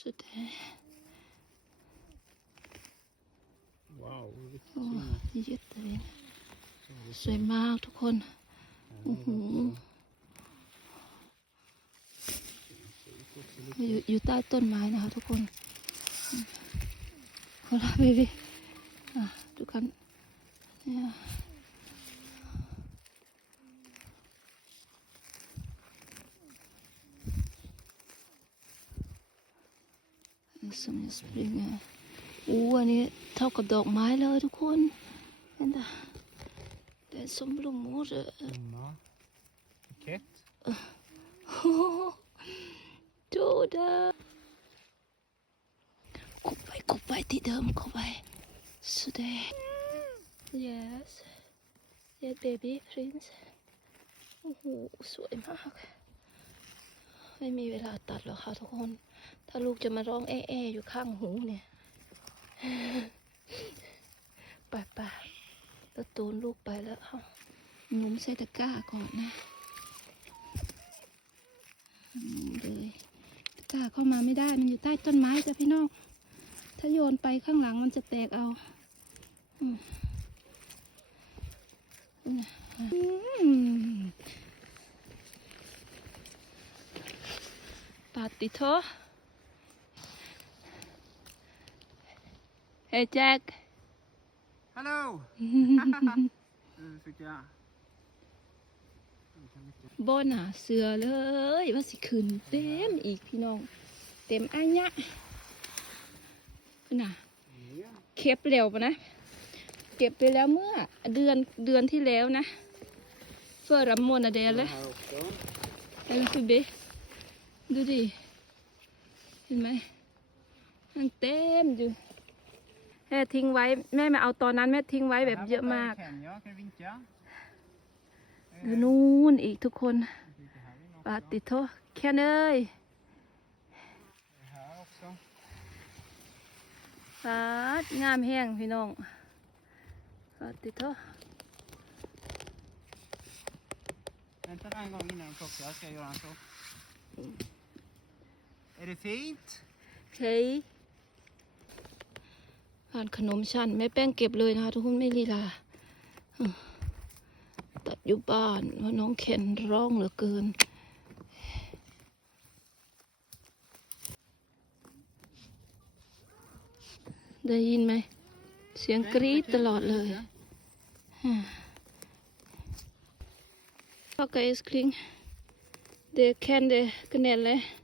สุดแท้ Wow, vilket โอ้ fina. ยึดเลยนะ Så är det สวยมากทุกคน här. Mhm. Så vi får också อยู่ lite อยู่ใต้ต้นไม้นะคะทุกคนอืมเอาละเบบี้อะดูกันเนี่ย สมสปริงอะอู้อันนี้เท่ากับดอกไม้เลยทุกคนเห็นปะแต่สมบลูมดอะ blomma. Bukett. ดูดากุบไปกุบไปที่เดิมกุบไปสุดเลย yes yes baby prince โอ้โหสวยมาก ไม่มีเวลาตัดหรอกค่ะทุกคน ถ้าลูกจะมาร้องแอะแอะอยู่ข้างหูเนี่ยไปไปแล้วตูนลูกไปแล้วเอาหนุ่มใส่ตะกร้าก่อนนะอืมเลยตะกร้าเข้ามาไม่ได้ มันอยู่ใต้ต้นไม้จ้ะพี่น้อง ถ้าโยนไปข้างหลังมันจะแตกเอา อืมอืมปาติโท Hey Jack Hallå! Nu fick jag... บ่หนาเสือเลยว่าสิขึ้นเต็มอีกพี่น้อง เต็มอันยะน่ะ Ja. เก็บเร็วปะนะ เก็บไปแล้วเมื่อเดือนเดือนที่แล้วนะเฟื่อรำมวนอะเดลเลย Här också. ไอ้คือเบ ดูดิ เห็นไหมมันเต็มอยู่แม่ทิ้งไว้ แม่ไม่เอาตอนนั้นแม่ทิ้งไว้แบบเยอะมาก Här borta är Kenya, kan du vinka? อยู่นู่นอีกทุกคน Lite här inne ปา också. ติโทแค่เนย Här också. ปาดงามแห้งพี่น้องปาติโท Vänta en gång innan de plockar, ska jag göra en så. Är det fint? ใช้ผ่านขนมชั้นแม่แป้งเก็บเลยนะคะ ทุกคนไม่ลีลาตัดอยู่บ้านเพราน้องเข็นร้องเหลือเกิน ได้ยินไหม เสียงกรี๊ดตลอดเลย Packa älskling. Det kan det gnälla. ง่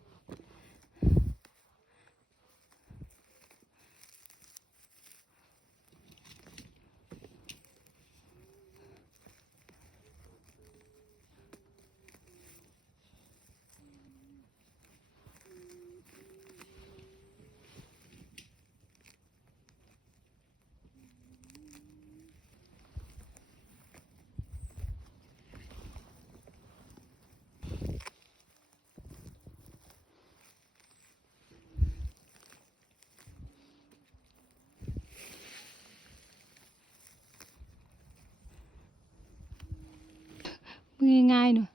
ง่ายๆหน่อย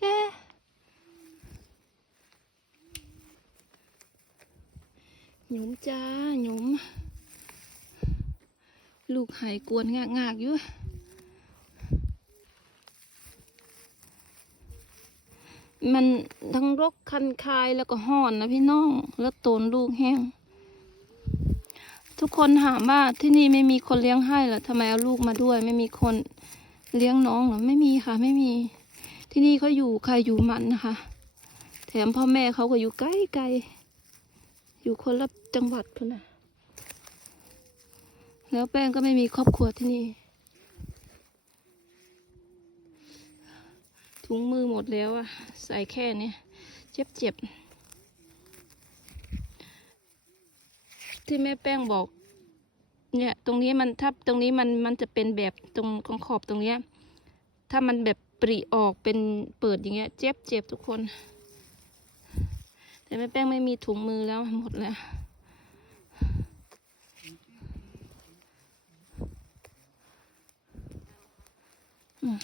แกหยุมจ้าหยุมลูกหายกวนงากงากๆอยู่มันทั้งรกคันคายแล้วก็ห่อนนะพี่น้อง แล้วโตนลูกแห้ง ทุกคนถามว่าที่นี่ไม่มีคนเลี้ยงให้เหรอทำไมเอาลูกมาด้วย ไม่มีคน เลี้ยงน้องเหรอไม่มีค่ะ ไม่มี ที่นี่เขาอยู่ใครอยู่มันนะคะ แถมพ่อแม่เขาก็อยู่ใกล้ไกลอยู่คนละจังหวัดพุ่นนะแล้วแป้งก็ไม่มีครอบครัวที่นี่ ถุงมือหมดแล้วอะใส่แค่นี้เจ็บเจ็บที่แม่แป้งบอก เนี่ย ตรงนี้มันถ้าตรงนี้มันมันจะเป็นแบบตรงของขอบตรงเนี้ย ถ้ามันแบบปริออกเป็นเปิดอย่างเงี้ย เจ็บเจ็บทุกคน แต่แม่แป้งไม่มีถุงมือแล้วหมดแล้วอืม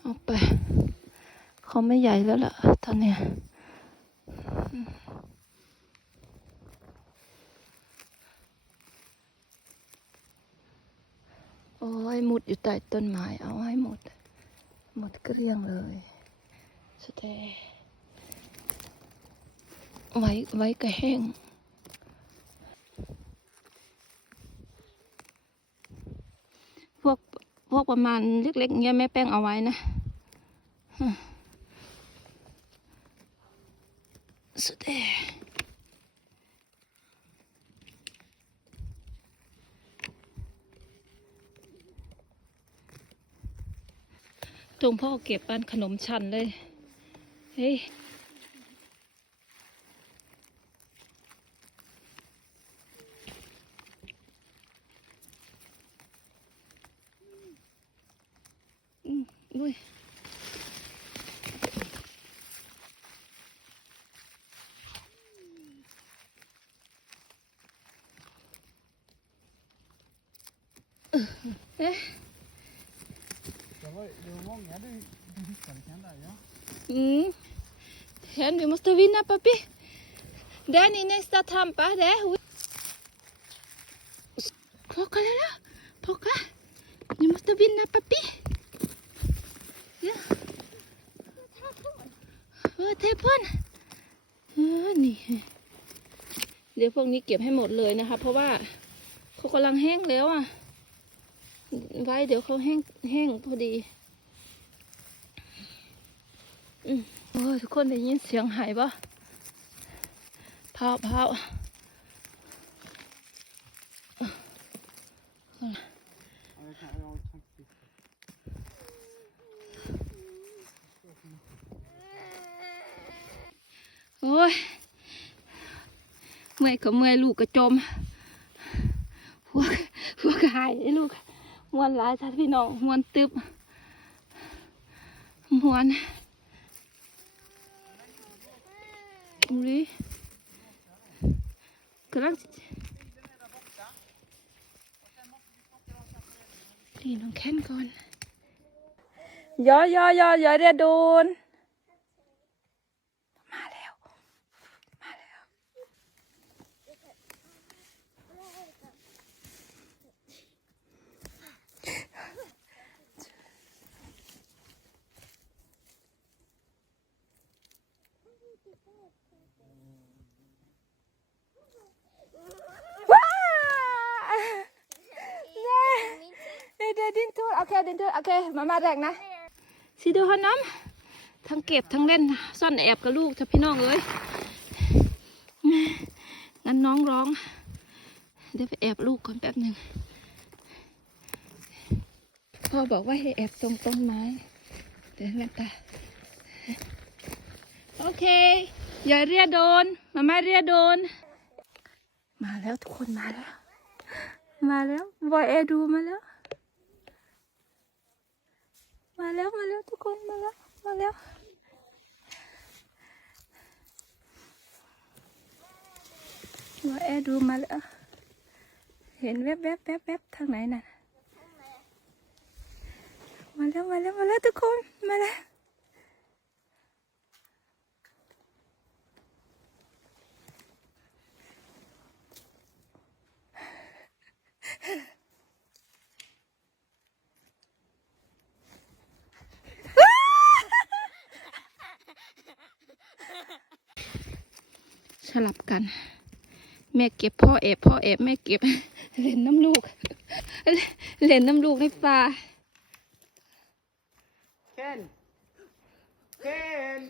เอาไปไม่ใหญ่แล้วล่ะตอนเนี้ยโอ้ย ส่ต้นไม้เอาให้หมด หมดเกลี้ยงเลยสเตไว้ไว้ก็แห้งพวกพวกประมาณเล็กๆเงี้ยแม่แป้งเอาไว้นะสุดเด ตรงพ่อเก็บปันขนมชันเลย เฮ้ยอืมอุ้ยเอ๊ะ Det var, det var många du, du hittade kan där ja. Mm. Hen, du måste vinna pappi. Där är nästa trampa Där. Plocka det där. Plocka. Du måste vinna pappi. Ja. เออเทพอนเออนี่เดี๋ยวพวกนี้เก็บให้หมดเลยนะคะ เพราะว่าเขากำลังแห้งแล้วอะ ไว้เดี๋ยวเขาแห้งแห้งพอดี อืมโอ้ยทุกคนได้ยินเสียงหายปะเผาเผาวโอ้ย เมื่อยก็เมื่อยลูกก็จม หัวหัวก็หายไอ้ลูก มวนหลายท่านพี่น้องมวนตึบมวนอุ้ยกำลังนี่น้องแค้นก่อนยอยอยอยอเรียโดน มาแล้ว มาแล้ว ว้าเน่เดี๋ยว ดินทูโอเคดินทูโอเค มามาแรกนะสิดูฮอน้ำทั้งเก็บทั้งเล่นซ่อนแอบกับลูกถ้าพี่น้องเอ้ยงั้นน้องร้อง เดี๋ยวไปแอบลูกก่อนแป๊บหนึ่งพ่อบอกว่าให้แอบตรงต้นไม้เดี๋ยวแม่ตาโอเค อย่าเรียโดน มาม่าเรียโดน มาแล้วทุกคนมาแล้ว มาแล้วบอยแอร์ดูมาแล้ว มาแล้วมาแล้วทุกคนมาแล้วมาแล้วบอยแอดูมาแล้ว เห็นแวบแวบแวบแวบทางไหนน่ะ มาแล้วมาแล้วมาแล้วทุกคนมาแล้ว สลับกัน แม่เก็บพ่อแอบพ่อแอบแม่เก็บเล่นน้ำลูกเล่นน้ำลูกในป่า Ken! Ken!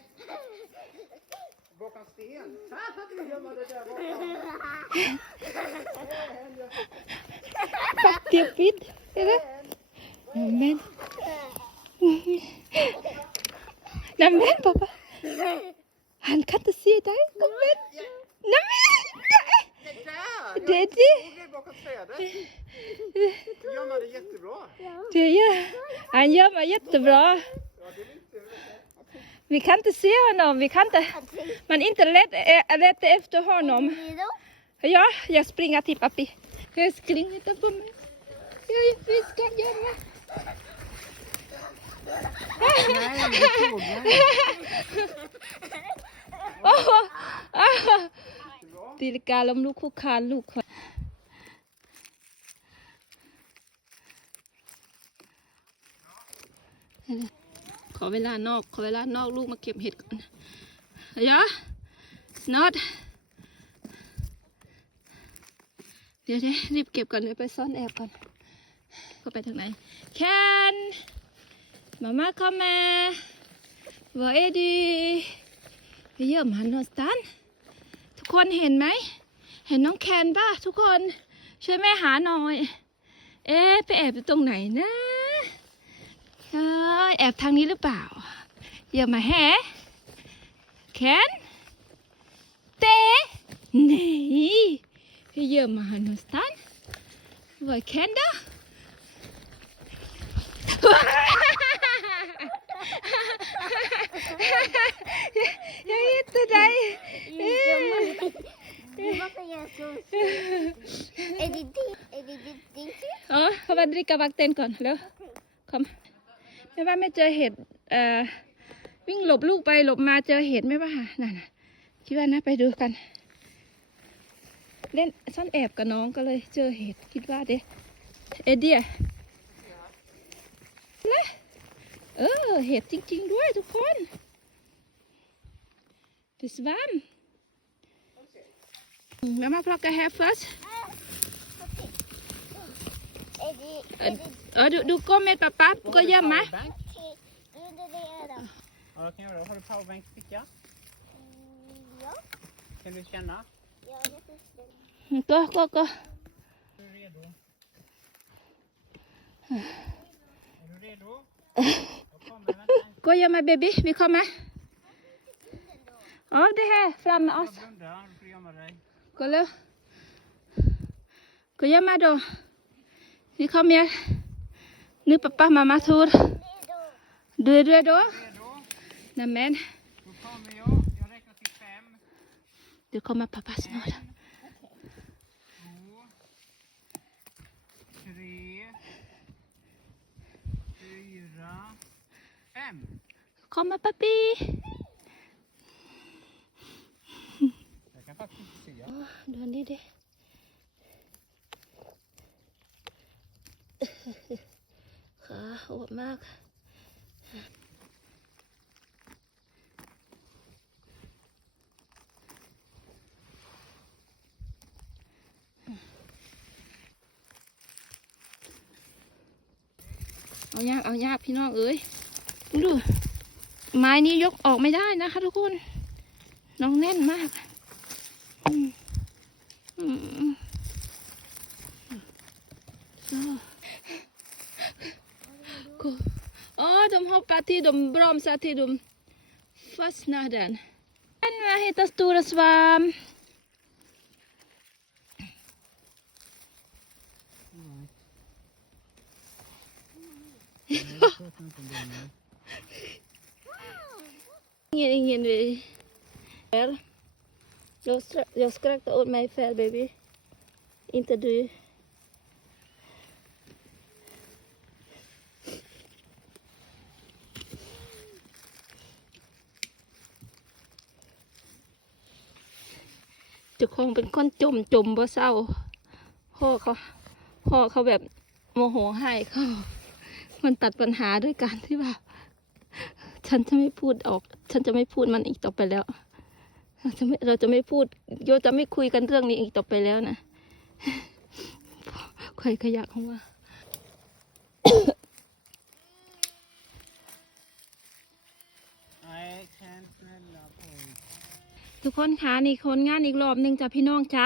Bakom sten. Fan att du gömmer det där bakom. ปักเตียบปิดเห็นไหมน้ำแม่นน้ำ แม่นป๊าป๊าหันคัตเตอร์เสียได้น้ำแม่นน้ำแม่น Där! Det är det. Jag såg det bakom trädet. Du gömmer det jättebra. Det gör han gör mig jättebra. Ja, det är lite... Vi kan inte se honom. Vi kan inte. Man inte leta, äh, leta efter honom. Ja, jag springer till pappi. Jag springer till på mig. Jag, vi ska gömma. Nej, det såg jag. โอ้โหอ้าว ตีลกาล้มลุกคุกคานลูกค่ะขอเวลานอก ขอเวลานอกลูกมาเก็บเห็ดก่อนอะไรยะ not เดี๋ยวเดี๋ยวรีบเก็บก่อนเดี๋ยวไปซ่อนแอบก่อนก็ไปทางไหนแคนมาม่าเข้ามาว่าเอดีไปเยี่ยมฮันนอสตัน คนเห็นไหม เห็นน้องแคนป่ะทุกคน ช่วยแม่หาหน่อย เอ๊ะไปแอบอยู่ตรงไหนนะเอ้ยแอบทางนี้หรือเปล่าอย่ามาแห่แคนเตะนี่เยี่ยมฮันนอสตันว่าแคนด้า Jag hittar dig. Du måste göra så. Är det din? Är det din? din tur? อ๋อเขามาดริกาบักเต้นก่อนเร็วคอมแม่ว่าไม่เจอเห็ดเอ่อวิ่งหลบลูกไปหลบมาเจอเห็ดไหมว่านั่นน่ะคิดว่านะไปดูกัน เล่นซ่อนแอบกับน้องก็เลยเจอเห็ดคิดว่าเด้เอเดียนะ เออ เห็ดจริง ๆ ด้วยทุกคนดิสวามแม่มาพลอกกระแฮฟฟัส Är det... Äh, Är det... Ja, du, du går med pappa. Gå och gömma. Powerbank? Okej, under det är det. Ja, vad kan jag göra? Har du powerbank i fickan? Mm, Ja, Kan du känna? ja, det finns det. Gå, gå, gå. Är du redo? Är du redo? Jag kommer, vänta. Gå och gömma baby. Vi kommer. Ja, det här. Fram med Jag oss. blundar, du får gömma dig. Gå nu. Gå och gömma då. Vi kommer. Nu pappa, mamma tror. Redo. Du är redo? Redo? Nämen. Då kommer jag. Jag räknar till fem. Du kommer pappa snart. Fem. Kommer pappi. Jag kan faktiskt inte se. Ja, du har det. Ja, โหดมากเอายากเอายากพี่น้องเอ้ย ดู ไม้นี้ยกออกไม่ได้นะคะทุกคน น้องแน่นมากอ๋อดมหอบปาที่ดมบรอมซาที่ดมฟัสนาดันอันว่าเฮตัสตูรสวาม ingen vill. Fel. Jag, stra- jag skrattade åt mig fel baby. Inte du. จะคงเป็นคนจมจมบ่เศร้าพ่อเขาพ่อเขาแบบโมโหให้เขา มันตัดปัญหาด้วยการที่แบบ ฉันจะไม่พูดออก ฉันจะไม่พูดมันอีกต่อไปแล้วเราจะไม่เราจะไม่พูด โยจะไม่คุยกันเรื่องนี้อีกต่อไปแล้วนะใครขยะของว่า Nej, kan snälla pojk. ทุกคนคะนี่คนงานอีกรอบหนึ่งจ้ะพี่น้องจ้ะ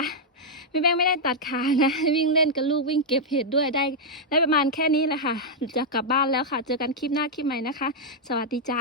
พี่แบงไม่ได้ตัดขานะ วิ่งเล่นกับลูกวิ่งเก็บเห็ดด้วยได้ได้ประมาณแค่นี้แหละค่ะจะกลับบ้านแล้วค่ะ เจอกันคลิปหน้าคลิปใหม่นะคะ สวัสดีจ้า